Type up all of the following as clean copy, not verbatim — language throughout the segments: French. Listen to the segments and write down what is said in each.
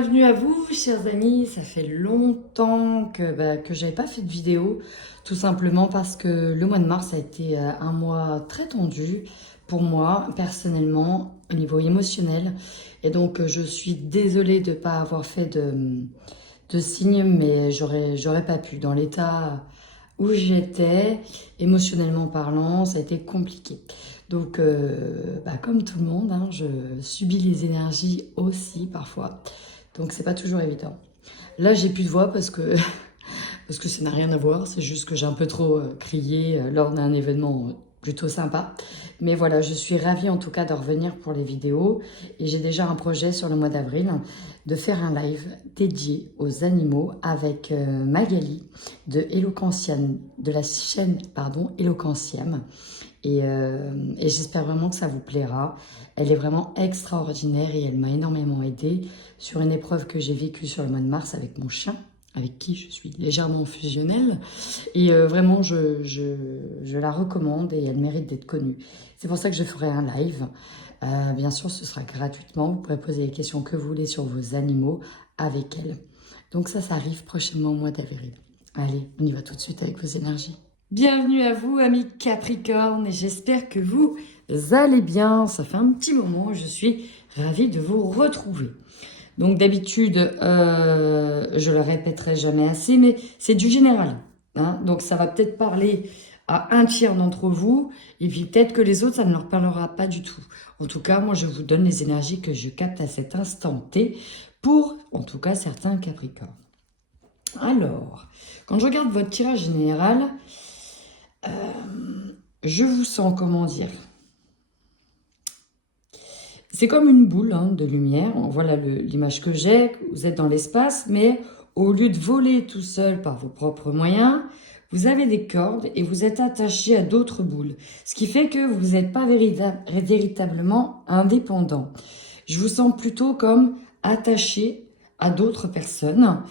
Bienvenue à vous, chers amis. Ça fait longtemps que j'avais pas fait de vidéo, tout simplement parce que le mois de mars a été un mois très tendu pour moi, personnellement, au niveau émotionnel. Et donc, je suis désolée de ne pas avoir fait de signes, mais j'aurais pas pu. Dans l'état où j'étais, émotionnellement parlant, ça a été compliqué. Donc, comme tout le monde, hein, je subis les énergies aussi parfois. Donc, c'est pas toujours évident. Là, j'ai plus de voix parce que ça n'a rien à voir. C'est juste que j'ai un peu trop crié lors d'un événement plutôt sympa. Mais voilà, je suis ravie en tout cas de revenir pour les vidéos. Et j'ai déjà un projet sur le mois d'avril de faire un live dédié aux animaux avec Magali de la chaîne Eloquentiam. Et j'espère vraiment que ça vous plaira. Elle est vraiment extraordinaire et elle m'a énormément aidée sur une épreuve que j'ai vécue sur le mois de mars avec mon chien, avec qui je suis légèrement fusionnelle. Et vraiment, je la recommande et elle mérite d'être connue. C'est pour ça que je ferai un live. Bien sûr, ce sera gratuitement. Vous pourrez poser les questions que vous voulez sur vos animaux avec elle. Donc ça arrive prochainement au mois d'avril. Allez, on y va tout de suite avec vos énergies. Bienvenue à vous, amis Capricorne, et j'espère que vous allez bien. Ça fait un petit moment, je suis ravie de vous retrouver. Donc d'habitude, je le répéterai jamais assez, mais c'est du général. Hein. Donc ça va peut-être parler à un tiers d'entre vous, et puis peut-être que les autres, ça ne leur parlera pas du tout. En tout cas, moi, je vous donne les énergies que je capte à cet instant T pour, en tout cas, certains Capricornes. Alors, quand je regarde votre tirage général, je vous sens, comment dire, c'est comme une boule de lumière. Voilà l'image que j'ai. Vous êtes dans l'espace, mais au lieu de voler tout seul par vos propres moyens, vous avez des cordes et vous êtes attaché à d'autres boules. Ce qui fait que vous n'êtes pas véritablement indépendant. Je vous sens plutôt comme attaché à d'autres personnes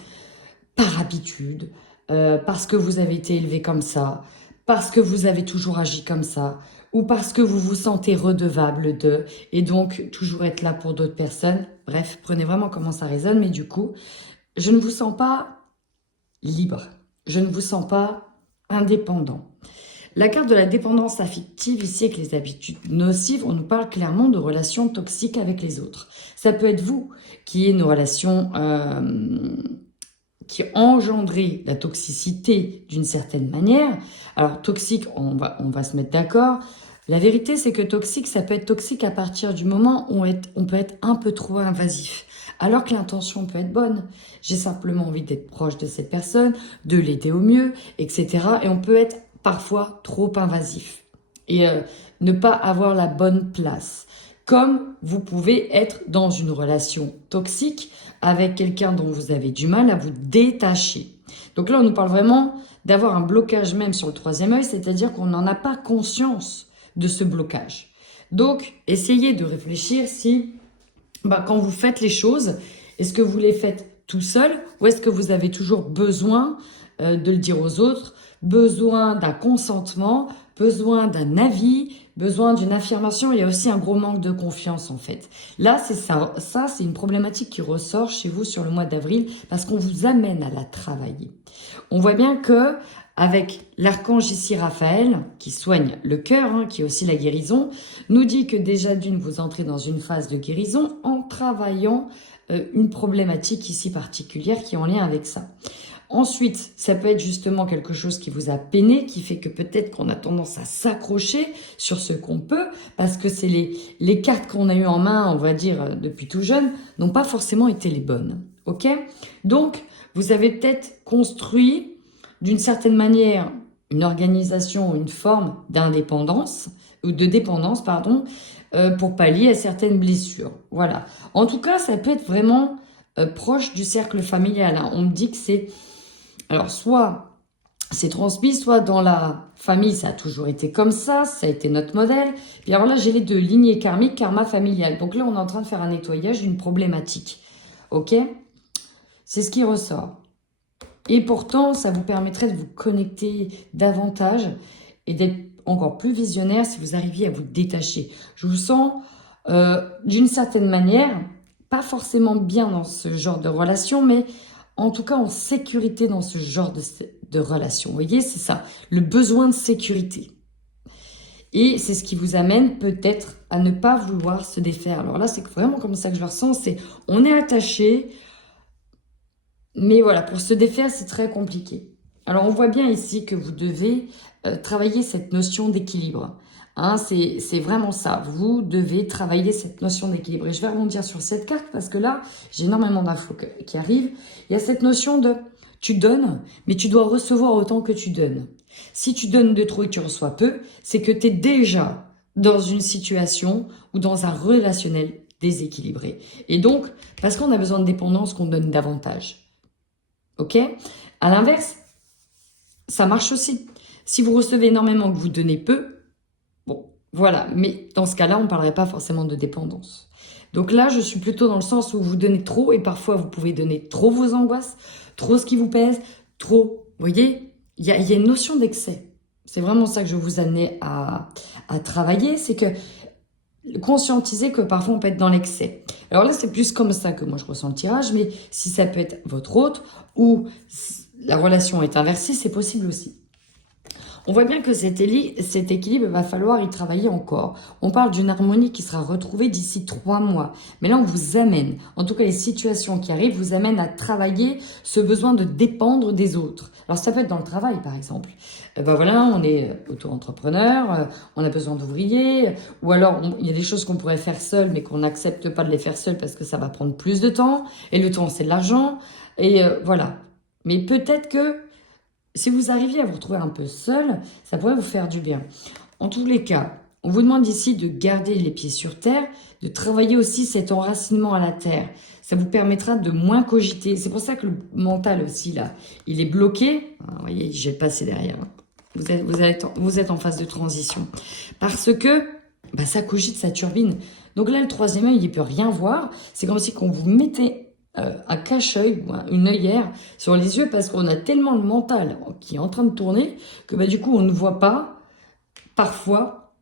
par habitude, parce que vous avez été élevé comme ça, parce que vous avez toujours agi comme ça, ou parce que vous vous sentez redevable de, et donc toujours être là pour d'autres personnes. Bref, prenez vraiment comment ça résonne, mais du coup, je ne vous sens pas libre, je ne vous sens pas indépendant. La carte de la dépendance affective ici avec les habitudes nocives, on nous parle clairement de relations toxiques avec les autres. Ça peut être vous qui ayez une relation qui engendrait la toxicité d'une certaine manière. Alors toxique, on va se mettre d'accord. La vérité, c'est que toxique, ça peut être toxique à partir du moment où on peut être un peu trop invasif. Alors que l'intention peut être bonne. J'ai simplement envie d'être proche de cette personne, de l'aider au mieux, etc. Et on peut être parfois trop invasif et ne pas avoir la bonne place. Comme vous pouvez être dans une relation toxique avec quelqu'un dont vous avez du mal à vous détacher. Donc là, on nous parle vraiment d'avoir un blocage même sur le troisième œil, c'est-à-dire qu'on n'en a pas conscience de ce blocage. Donc, essayez de réfléchir si, quand vous faites les choses, est-ce que vous les faites tout seul ou est-ce que vous avez toujours besoin de le dire aux autres, besoin d'un consentement, besoin d'un avis, besoin d'une affirmation. Il y a aussi un gros manque de confiance en fait. Là, c'est ça. Ça, c'est une problématique qui ressort chez vous sur le mois d'avril parce qu'on vous amène à la travailler. On voit bien que avec l'archange ici Raphaël, qui soigne le cœur, qui est aussi la guérison, nous dit que déjà d'une, vous entrez dans une phase de guérison en travaillant une problématique ici particulière qui est en lien avec ça. Ensuite, ça peut être justement quelque chose qui vous a peiné, qui fait que peut-être qu'on a tendance à s'accrocher sur ce qu'on peut, parce que c'est les cartes qu'on a eues en main, on va dire, depuis tout jeune, n'ont pas forcément été les bonnes. Ok? Donc, vous avez peut-être construit, d'une certaine manière, une organisation, une forme d'indépendance, ou de dépendance, pardon, pour pallier à certaines blessures. Voilà. En tout cas, ça peut être vraiment proche du cercle familial. On me dit que c'est... Alors, soit c'est transmis, soit dans la famille, ça a toujours été comme ça a été notre modèle. Et alors là, j'ai les deux, lignée karmique, karma familial. Donc là, on est en train de faire un nettoyage d'une problématique. Ok? C'est ce qui ressort. Et pourtant, ça vous permettrait de vous connecter davantage et d'être encore plus visionnaire si vous arriviez à vous détacher. Je vous sens, d'une certaine manière, pas forcément bien dans ce genre de relation, mais en tout cas en sécurité dans ce genre de relation. Vous voyez, c'est ça, le besoin de sécurité. Et c'est ce qui vous amène peut-être à ne pas vouloir se défaire. Alors là, c'est vraiment comme ça que je le ressens, c'est on est attaché, mais voilà, pour se défaire, c'est très compliqué. Alors on voit bien ici que vous devez travailler cette notion d'équilibre. Hein, c'est vraiment ça, vous devez travailler cette notion d'équilibre. Et je vais rebondir sur cette carte parce que là, j'ai énormément d'infos qui arrivent. Il y a cette notion de tu donnes, mais tu dois recevoir autant que tu donnes. Si tu donnes de trop et que tu reçois peu, c'est que tu es déjà dans une situation ou dans un relationnel déséquilibré. Et donc, parce qu'on a besoin de dépendance, qu'on donne davantage. Ok? À l'inverse, ça marche aussi. Si vous recevez énormément que vous donnez peu, bon, voilà. Mais dans ce cas-là, on ne parlerait pas forcément de dépendance. Donc là, je suis plutôt dans le sens où vous donnez trop et parfois vous pouvez donner trop vos angoisses, trop ce qui vous pèse, trop. Vous voyez, il y a une notion d'excès. C'est vraiment ça que je vous amener à travailler, c'est que conscientiser que parfois on peut être dans l'excès. Alors là, c'est plus comme ça que moi je ressens le tirage, mais si ça peut être votre hôte ou la relation est inversée, c'est possible aussi. On voit bien que cet équilibre, va falloir y travailler encore. On parle d'une harmonie qui sera retrouvée d'ici 3 mois. Mais là, on vous amène, en tout cas les situations qui arrivent, vous amènent à travailler ce besoin de dépendre des autres. Alors ça peut être dans le travail, par exemple. Ben voilà, on est auto-entrepreneur, on a besoin d'ouvriers, ou alors il y a des choses qu'on pourrait faire seul, mais qu'on n'accepte pas de les faire seul parce que ça va prendre plus de temps, et le temps, c'est de l'argent, et voilà. Mais peut-être que si vous arriviez à vous retrouver un peu seul, ça pourrait vous faire du bien. En tous les cas, on vous demande ici de garder les pieds sur terre, de travailler aussi cet enracinement à la terre. Ça vous permettra de moins cogiter. C'est pour ça que le mental aussi, là, il est bloqué. Ah, vous voyez, je vais passer derrière. Vous êtes en phase de transition. Parce que bah, ça cogite, ça turbine. Donc là, le troisième œil, il ne peut rien voir. C'est comme si qu'on vous mettait un cache-œil ou une œillère sur les yeux parce qu'on a tellement le mental qui est en train de tourner que bah, du coup on ne voit pas parfois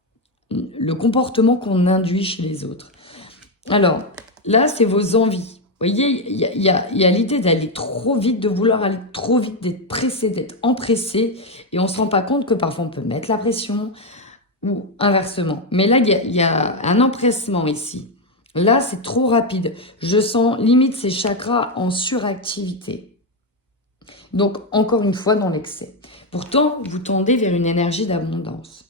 le comportement qu'on induit chez les autres. Alors là, c'est vos envies. Vous voyez, il y a l'idée d'aller trop vite, de vouloir aller trop vite, d'être pressé, d'être empressé, et on ne se rend pas compte que parfois on peut mettre la pression ou inversement. Mais là, il y a un empressement ici. Là, c'est trop rapide. Je sens limite ces chakras en suractivité. Donc, encore une fois, dans l'excès. Pourtant, vous tendez vers une énergie d'abondance.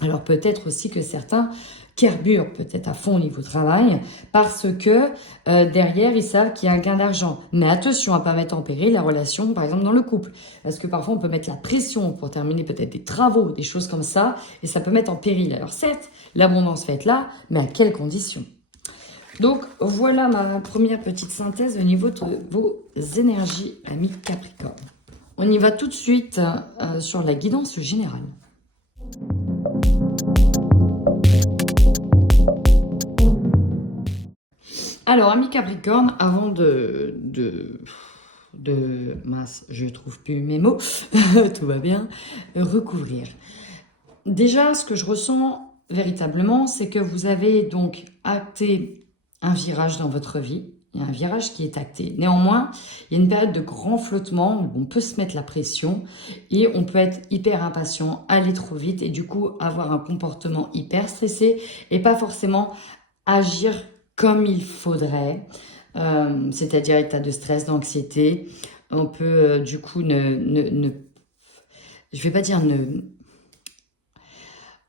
Alors, peut-être aussi que certains carburent peut-être à fond au niveau travail parce que derrière, ils savent qu'il y a un gain d'argent. Mais attention à ne pas mettre en péril la relation, par exemple, dans le couple. Parce que parfois, on peut mettre la pression pour terminer peut-être des travaux, des choses comme ça, et ça peut mettre en péril. Alors, certes, l'abondance va être là, mais à quelles conditions ? Donc, voilà ma première petite synthèse au niveau de vos énergies, amis Capricorne. On y va tout de suite sur la guidance générale. Alors, amis Capricorne, avant mince, je trouve plus mes mots, tout va bien, recouvrir. Déjà, ce que je ressens véritablement, c'est que vous avez donc acté un virage dans votre vie. Il y a un virage qui est acté. Néanmoins, il y a une période de grand flottement où on peut se mettre la pression et on peut être hyper impatient, aller trop vite et du coup avoir un comportement hyper stressé et pas forcément agir comme il faudrait, c'est-à-dire état de stress, d'anxiété. On peut du coup je vais pas dire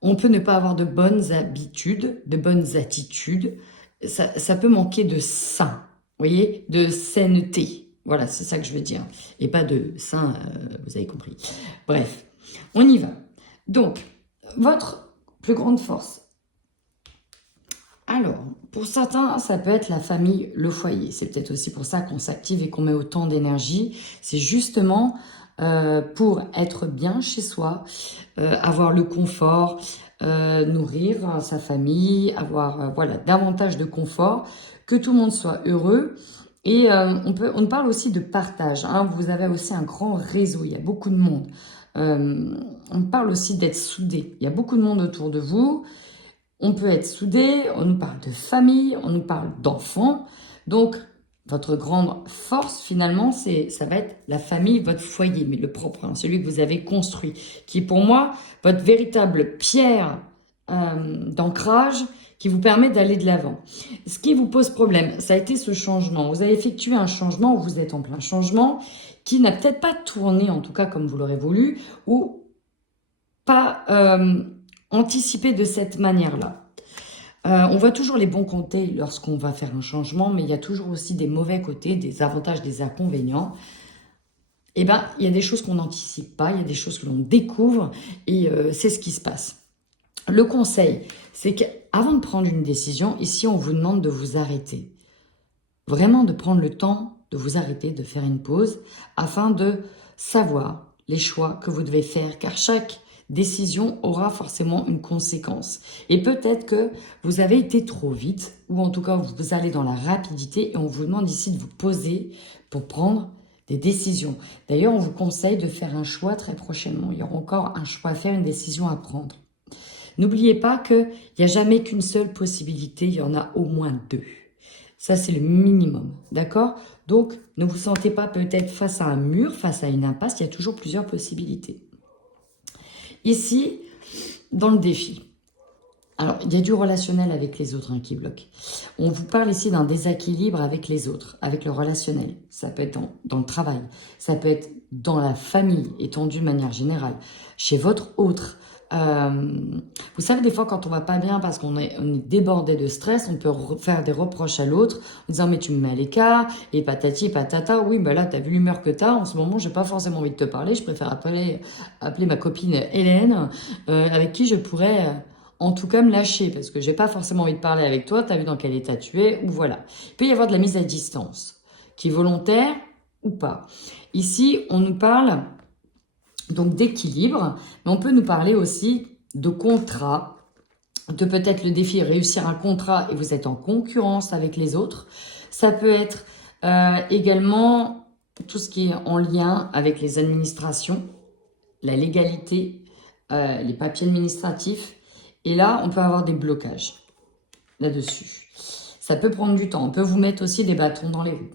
on peut ne pas avoir de bonnes habitudes, de bonnes attitudes. Ça peut manquer de sain, vous voyez, de saineté. Voilà, c'est ça que je veux dire. Et pas de sain, vous avez compris. Bref, on y va. Donc, votre plus grande force. Alors, pour certains, ça peut être la famille, le foyer. C'est peut-être aussi pour ça qu'on s'active et qu'on met autant d'énergie. C'est justement pour être bien chez soi, avoir le confort, nourrir sa famille, avoir voilà, davantage de confort, que tout le monde soit heureux. Et on parle aussi de partage. Hein. Vous avez aussi un grand réseau, il y a beaucoup de monde. On parle aussi d'être soudé. Il y a beaucoup de monde autour de vous. On peut être soudé, on nous parle de famille, on nous parle d'enfants. Donc, votre grande force, finalement, ça va être la famille, votre foyer, mais le propre, hein, celui que vous avez construit, qui est pour moi votre véritable pierre d'ancrage qui vous permet d'aller de l'avant. Ce qui vous pose problème, ça a été ce changement. Vous avez effectué un changement, ou vous êtes en plein changement, qui n'a peut-être pas tourné, en tout cas comme vous l'aurez voulu, ou pas anticipé de cette manière-là. On voit toujours les bons côtés lorsqu'on va faire un changement, mais il y a toujours aussi des mauvais côtés, des avantages, des inconvénients. Eh bien, il y a des choses qu'on n'anticipe pas, il y a des choses que l'on découvre, et c'est ce qui se passe. Le conseil, c'est qu'avant de prendre une décision, ici, on vous demande de vous arrêter. Vraiment de prendre le temps de vous arrêter, de faire une pause, afin de savoir les choix que vous devez faire, car chaque décision aura forcément une conséquence. Et peut-être que vous avez été trop vite, ou en tout cas vous allez dans la rapidité, et on vous demande ici de vous poser pour prendre des décisions. D'ailleurs, on vous conseille de faire un choix très prochainement. Il y aura encore un choix à faire, une décision à prendre. N'oubliez pas qu'il n'y a jamais qu'une seule possibilité, il y en a au moins deux. Ça, c'est le minimum, d'accord? Donc, ne vous sentez pas peut-être face à un mur, face à une impasse, il y a toujours plusieurs possibilités. Ici, dans le défi, alors, il y a du relationnel avec les autres qui bloque. On vous parle ici d'un déséquilibre avec les autres, avec le relationnel. Ça peut être dans le travail, ça peut être dans la famille, étendue de manière générale, chez votre autre. Vous savez, des fois, quand on va pas bien parce qu'on est débordé de stress, on peut faire des reproches à l'autre en disant « mais tu me mets à l'écart » et patati patata. Oui, bah là, tu as vu l'humeur que tu as. En ce moment, j'ai pas forcément envie de te parler. Je préfère appeler ma copine Hélène, avec qui je pourrais... en tout cas, me lâcher, parce que j'ai pas forcément envie de parler avec toi, tu as vu dans quel état tu es, ou voilà. Il peut y avoir de la mise à distance, qui est volontaire ou pas. Ici, on nous parle donc d'équilibre, mais on peut nous parler aussi de contrat, de peut-être le défi réussir un contrat et vous êtes en concurrence avec les autres. Ça peut être également tout ce qui est en lien avec les administrations, la légalité, les papiers administratifs. Et là, on peut avoir des blocages là-dessus. Ça peut prendre du temps. On peut vous mettre aussi des bâtons dans les roues.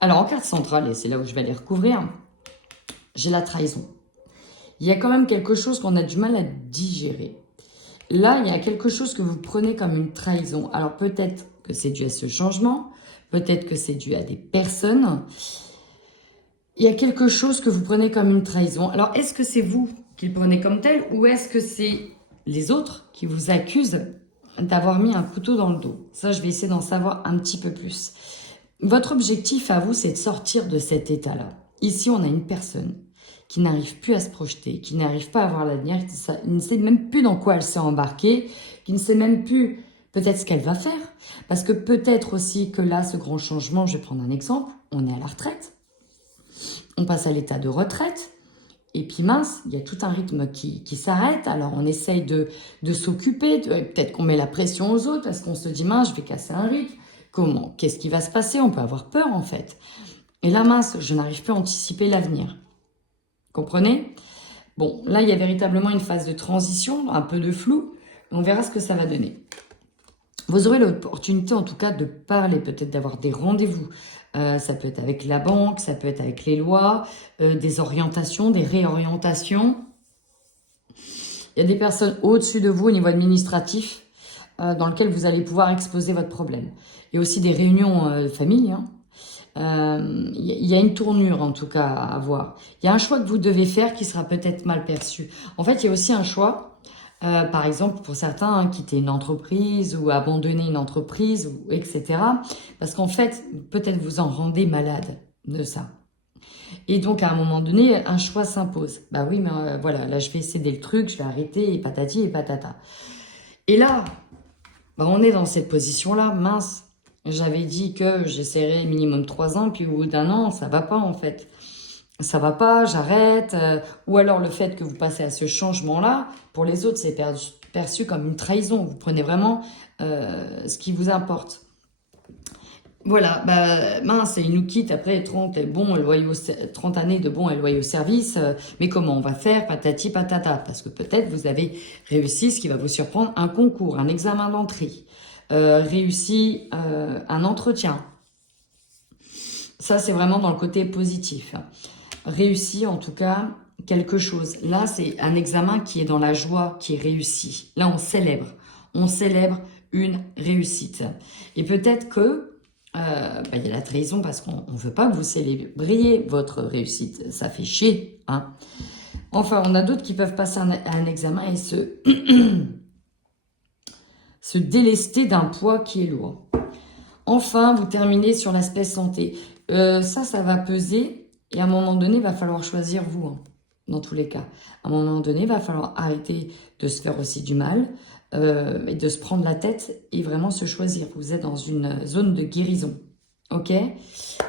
Alors, en carte centrale, et c'est là où je vais les recouvrir, j'ai la trahison. Il y a quand même quelque chose qu'on a du mal à digérer. Là, il y a quelque chose que vous prenez comme une trahison. Alors, peut-être que c'est dû à ce changement. Peut-être que c'est dû à des personnes. Il y a quelque chose que vous prenez comme une trahison. Alors, est-ce que c'est vous qui le prenez comme tel ou est-ce que c'est les autres qui vous accusent d'avoir mis un couteau dans le dos? Ça, je vais essayer d'en savoir un petit peu plus. Votre objectif à vous, c'est de sortir de cet état-là. Ici, on a une personne qui n'arrive plus à se projeter, qui n'arrive pas à voir l'avenir, qui ne sait même plus dans quoi elle s'est embarquée, qui ne sait même plus peut-être ce qu'elle va faire. Parce que peut-être aussi que là, ce grand changement, je vais prendre un exemple, on est à la retraite, on passe à l'état de retraite, et puis mince, il y a tout un rythme qui s'arrête, alors on essaye de s'occuper, peut-être qu'on met la pression aux autres, parce qu'on se dit mince, je vais casser un rythme, comment? Qu'est-ce qui va se passer? On peut avoir peur en fait. Et là mince, je n'arrive plus à anticiper l'avenir. Comprenez? Bon, là il y a véritablement une phase de transition, un peu de flou, on verra ce que ça va donner. Vous aurez l'opportunité en tout cas de parler, peut-être d'avoir des rendez-vous. Ça peut être avec la banque, ça peut être avec les lois, des orientations, des réorientations. Il y a des personnes au-dessus de vous au niveau administratif dans lequel vous allez pouvoir exposer votre problème. Il y a aussi des réunions de famille. Il y a une tournure en tout cas à avoir. Il y a un choix que vous devez faire qui sera peut-être mal perçu. En fait, il y a aussi un choix... par exemple, pour certains, quitter une entreprise ou abandonner une entreprise, etc. Parce qu'en fait, peut-être vous en rendez malade de ça. Et donc, à un moment donné, un choix s'impose. Bah oui, mais voilà, là, je vais céder le truc, je vais arrêter, et patati et patata. Et là, bah, on est dans cette position-là, mince. J'avais dit que j'essaierais minimum 3 ans, puis au bout d'un an, ça va pas en fait. Ça va pas, j'arrête. Ou alors le fait que vous passez à ce changement-là, pour les autres, c'est perçu comme une trahison. Vous prenez vraiment ce qui vous importe. Voilà, bah mince, il nous quitte après 30 années de bons et loyaux services. Mais comment on va faire? Patati patata. Parce que peut-être vous avez réussi, ce qui va vous surprendre, un concours, un examen d'entrée. réussit un entretien. Ça, c'est vraiment dans le côté positif. Réussit en tout cas quelque chose. Là, c'est un examen qui est dans la joie, qui est réussi. Là, on célèbre. On célèbre une réussite. Et peut-être que il y a la trahison parce qu'on ne veut pas que vous célébriez votre réussite. Ça fait chier. Hein. Enfin, on a d'autres qui peuvent passer un examen et se délester d'un poids qui est lourd. Enfin, vous terminez sur l'aspect santé. Ça va peser et à un moment donné, il va falloir choisir vous, hein, dans tous les cas. À un moment donné, il va falloir arrêter de se faire aussi du mal et de se prendre la tête et vraiment se choisir. Vous êtes dans une zone de guérison. Ok?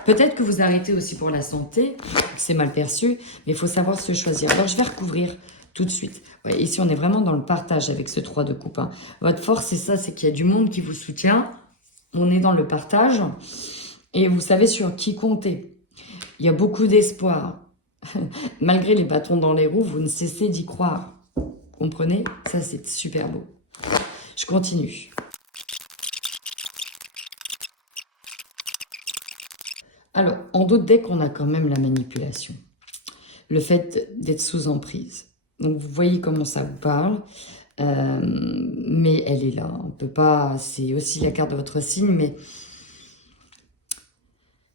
Peut-être que vous arrêtez aussi pour la santé, c'est mal perçu, mais il faut savoir se choisir. Alors, je vais recouvrir tout de suite. Ouais, ici, on est vraiment dans le partage avec ce 3 de coupe. Hein. Votre force, c'est ça, c'est qu'il y a du monde qui vous soutient. On est dans le partage et vous savez sur qui compter. Il y a beaucoup d'espoir. Malgré les bâtons dans les roues, vous ne cessez d'y croire. Comprenez? Ça, c'est super beau. Je continue. Alors, en d'autres decks, on a quand même la manipulation. Le fait d'être sous emprise. Donc, vous voyez comment ça vous parle. Mais elle est là. On peut pas... C'est aussi la carte de votre signe,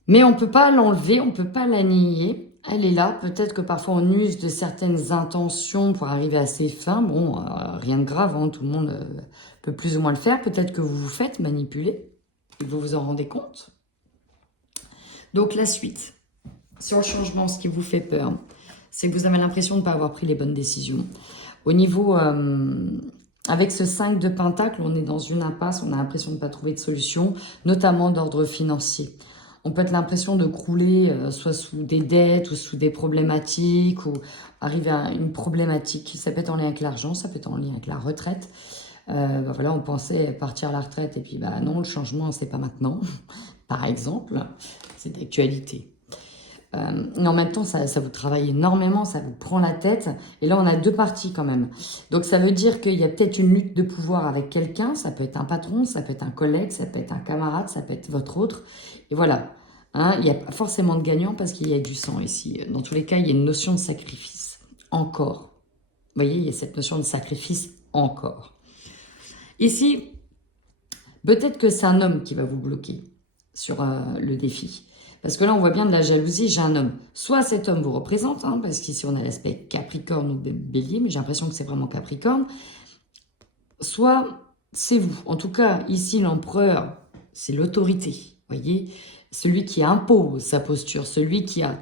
mais on ne peut pas l'enlever, on ne peut pas la nier. Elle est là. Peut-être que parfois on use de certaines intentions pour arriver à ses fins. Bon, rien de grave, hein, tout le monde peut plus ou moins le faire. Peut-être que vous vous faites manipuler et vous vous en rendez compte. Donc la suite, sur le changement, ce qui vous fait peur, c'est que vous avez l'impression de ne pas avoir pris les bonnes décisions. Au niveau, avec ce 5 de Pentacle, on est dans une impasse, on a l'impression de ne pas trouver de solution, notamment d'ordre financier. On peut être l'impression de crouler soit sous des dettes ou sous des problématiques ou arriver à une problématique. Ça peut être en lien avec l'argent, ça peut être en lien avec la retraite. Voilà, on pensait partir à la retraite et puis non, le changement, c'est pas maintenant. Par exemple, c'est d'actualité. Et en même temps, ça vous travaille énormément, ça vous prend la tête. Et là, on a deux parties quand même. Donc, ça veut dire qu'il y a peut-être une lutte de pouvoir avec quelqu'un. Ça peut être un patron, ça peut être un collègue, ça peut être un camarade, ça peut être votre autre. Et voilà. Hein, il n'y a pas forcément de gagnant parce qu'il y a du sang ici. Dans tous les cas, il y a une notion de sacrifice. Encore. Vous voyez, il y a cette notion de sacrifice encore. Ici, peut-être que c'est un homme qui va vous bloquer sur le défi. Parce que là, on voit bien de la jalousie, j'ai un homme. Soit cet homme vous représente, hein, parce qu'ici, on a l'aspect Capricorne ou Bélier, mais j'ai l'impression que c'est vraiment Capricorne. Soit c'est vous. En tout cas, ici, l'empereur, c'est l'autorité. Vous voyez, celui qui impose sa posture, celui qui a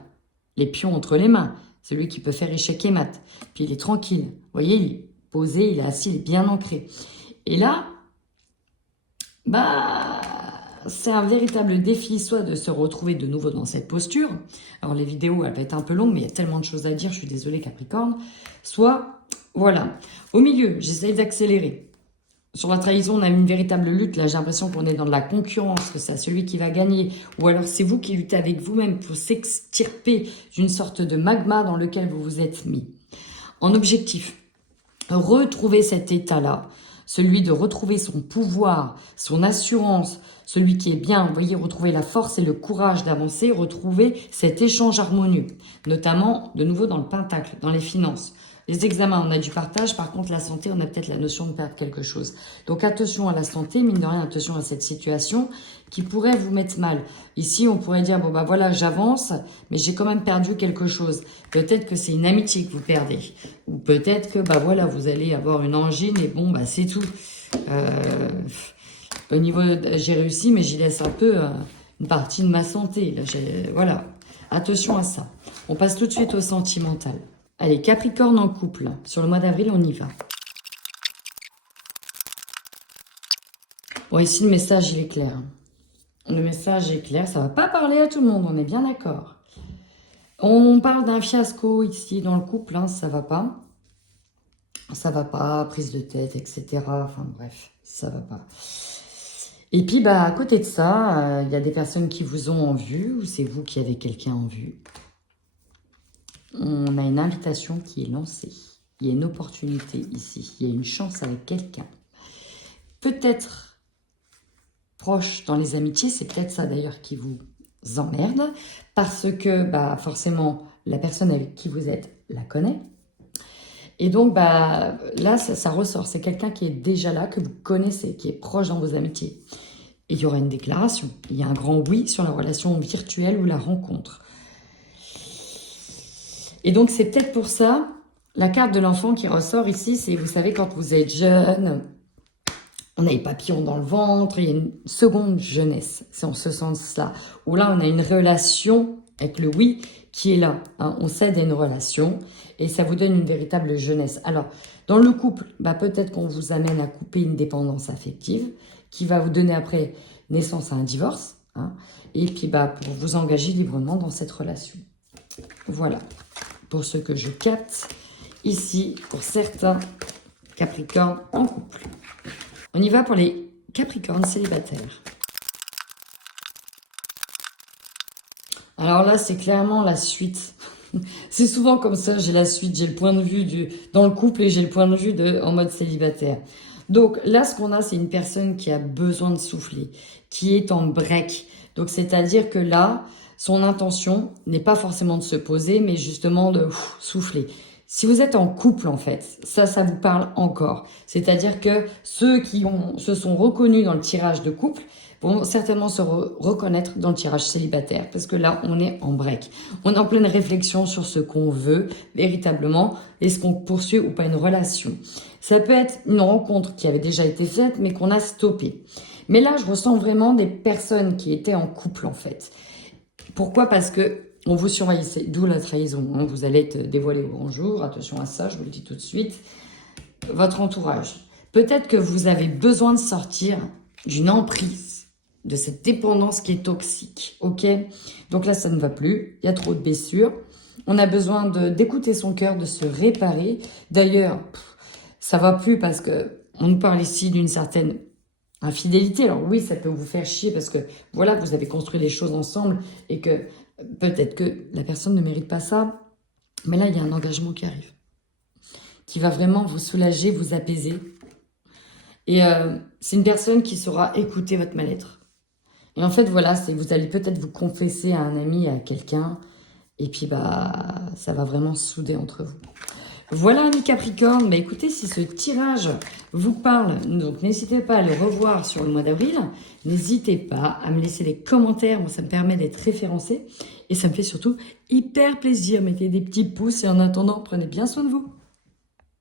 les pions entre les mains, celui qui peut faire échec et mat. Puis il est tranquille. Vous voyez, il est posé, il est assis, il est bien ancré. Et là, c'est un véritable défi, soit de se retrouver de nouveau dans cette posture. Alors, les vidéos, elles vont être un peu longues, mais il y a tellement de choses à dire, je suis désolée, Capricorne. Soit, voilà. Au milieu, j'essaie d'accélérer. Sur la trahison, on a une véritable lutte. Là, j'ai l'impression qu'on est dans de la concurrence, que c'est celui qui va gagner. Ou alors, c'est vous qui luttez avec vous-même pour s'extirper d'une sorte de magma dans lequel vous vous êtes mis. En objectif, retrouver cet état-là, celui de retrouver son pouvoir, son assurance, celui qui est bien, vous voyez, retrouver la force et le courage d'avancer, retrouver cet échange harmonieux, notamment, de nouveau, dans le pentacle, dans les finances. Les examens, on a du partage. Par contre, la santé, on a peut-être la notion de perdre quelque chose. Donc, attention à la santé, mine de rien, attention à cette situation qui pourrait vous mettre mal. Ici, on pourrait dire, bon, voilà, j'avance, mais j'ai quand même perdu quelque chose. Peut-être que c'est une amitié que vous perdez. Ou peut-être que, voilà, vous allez avoir une angine et bon, c'est tout. Au niveau, j'ai réussi, mais j'y laisse un peu une partie de ma santé. Là, voilà, attention à ça. On passe tout de suite au sentimental. Allez, Capricorne en couple. Sur le mois d'avril, on y va. Bon, ici, le message, il est clair. Le message est clair. Ça ne va pas parler à tout le monde, on est bien d'accord. On parle d'un fiasco ici dans le couple, hein, ça va pas. Ça va pas, prise de tête, etc. Enfin bref, ça va pas. Et puis, à côté de ça, il y a des personnes qui vous ont en vue, ou c'est vous qui avez quelqu'un en vue. On a une invitation qui est lancée. Il y a une opportunité ici. Il y a une chance avec quelqu'un. Peut-être proche dans les amitiés, c'est peut-être ça d'ailleurs qui vous emmerde, parce que bah, forcément, la personne avec qui vous êtes la connaît. Et donc, bah, là, ça ressort. C'est quelqu'un qui est déjà là, que vous connaissez, qui est proche dans vos amitiés. Et il y aura une déclaration. Il y a un grand oui sur la relation virtuelle ou la rencontre. Et donc, c'est peut-être pour ça, la carte de l'enfant qui ressort ici, c'est, vous savez, quand vous êtes jeune, on a les papillons dans le ventre, il y a une seconde jeunesse, c'est en ce sens-là, où là, on a une relation avec le oui qui est là. Hein, on cède à une relation et ça vous donne une véritable jeunesse. Alors, dans le couple, bah, peut-être qu'on vous amène à couper une dépendance affective qui va vous donner après naissance à un divorce. Hein, et puis, bah, pour vous engager librement dans cette relation. Voilà, pour ce que je capte ici, pour certains Capricornes en couple. On y va pour les Capricornes célibataires. Alors là, c'est clairement la suite. C'est souvent comme ça, j'ai la suite, j'ai le point de vue dans le couple et j'ai le point de vue en mode célibataire. Donc là, ce qu'on a, c'est une personne qui a besoin de souffler, qui est en break. Donc c'est-à-dire que là, son intention n'est pas forcément de se poser, mais justement de souffler. Si vous êtes en couple, en fait, ça vous parle encore. C'est-à-dire que ceux qui se sont reconnus dans le tirage de couple vont certainement se reconnaître dans le tirage célibataire, parce que là, on est en break. On est en pleine réflexion sur ce qu'on veut véritablement, est-ce qu'on poursuit ou pas une relation. Ça peut être une rencontre qui avait déjà été faite, mais qu'on a stoppée. Mais là, je ressens vraiment des personnes qui étaient en couple, en fait. Pourquoi? Parce que on vous surveille, d'où la trahison. Hein. Vous allez être dévoilé au grand jour, attention à ça, je vous le dis tout de suite. Votre entourage. Peut-être que vous avez besoin de sortir d'une emprise, de cette dépendance qui est toxique, ok? Donc là, ça ne va plus, il y a trop de blessures. On a besoin d'écouter son cœur, de se réparer. D'ailleurs, ça va plus parce que on nous parle ici d'une certaine infidélité. Alors oui, ça peut vous faire chier parce que voilà, vous avez construit les choses ensemble et que peut-être que la personne ne mérite pas ça. Mais là, il y a un engagement qui arrive, qui va vraiment vous soulager, vous apaiser. Et c'est une personne qui saura écouter votre mal-être. Et en fait, voilà, vous allez peut-être vous confesser à un ami, à quelqu'un, et puis bah, ça va vraiment se souder entre vous. Voilà, amis Capricorne, bah écoutez, si ce tirage vous parle, donc n'hésitez pas à le revoir sur le mois d'avril. N'hésitez pas à me laisser des commentaires, moi ça me permet d'être référencé. Et ça me fait surtout hyper plaisir. Mettez des petits pouces et en attendant, prenez bien soin de vous.